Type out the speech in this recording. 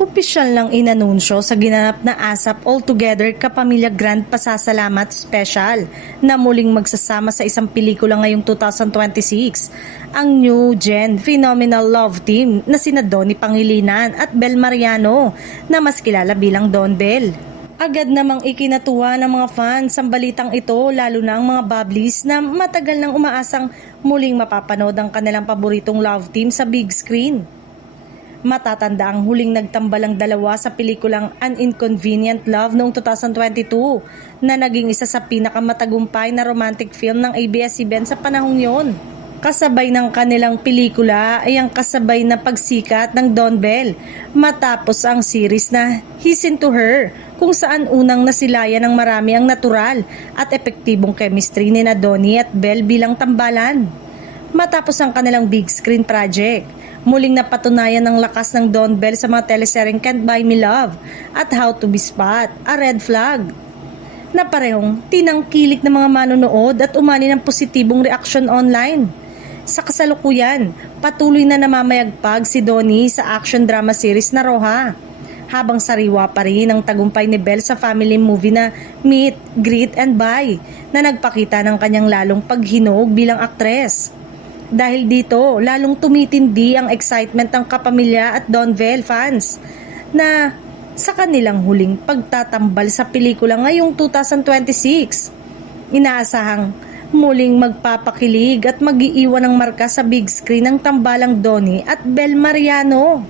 Opisyal lang inanunsyo sa ginanap na ASAP All Together Kapamilya Grand Pasasalamat Special na muling magsasama sa isang pelikula ngayong 2026 ang new gen phenomenal love team na sina Donnie Pangilinan at Bel Mariano na mas kilala bilang Don Bell. Agad namang ikinatuwa ng mga fans ang balitang ito, lalo na ang mga bubblies na matagal nang umaasang muling mapapanood ang kanilang paboritong love team sa big screen. Matatanda ang huling nagtambalang dalawa sa pelikulang An Inconvenient Love noong 2022 na naging isa sa pinakamatagumpay na romantic film ng ABS-CBN sa panahong yon. Kasabay ng kanilang pelikula ay ang kasabay na pagsikat ng Don Bell matapos ang series na He's Into Her, kung saan unang nasilayan ng marami ang natural at epektibong chemistry ni na Donnie at Bell bilang tambalan. Matapos ang kanilang big screen project, muling napatunayan ang lakas ng Don Bell sa mga teleseryeng Can't Buy Me Love at How to Be Spot, a Red Flag, na parehong tinangkilik ng mga manonood at umani ng positibong reaksyon online. Sa kasalukuyan, patuloy na namamayagpag si Donnie sa action drama series na Roja, habang sariwa pa rin ang tagumpay ni Bell sa family movie na Meet, Greet and Buy na nagpakita ng kanyang lalong paghinog bilang aktres. Dahil dito, lalong tumitindi ang excitement ng kapamilya at Don Bell fans na sa kanilang huling pagtatambal sa pelikula ngayong 2026. Inaasahang muling magpapakilig at mag-iiwan ng marka sa big screen ng tambalang Donnie at Bel Mariano.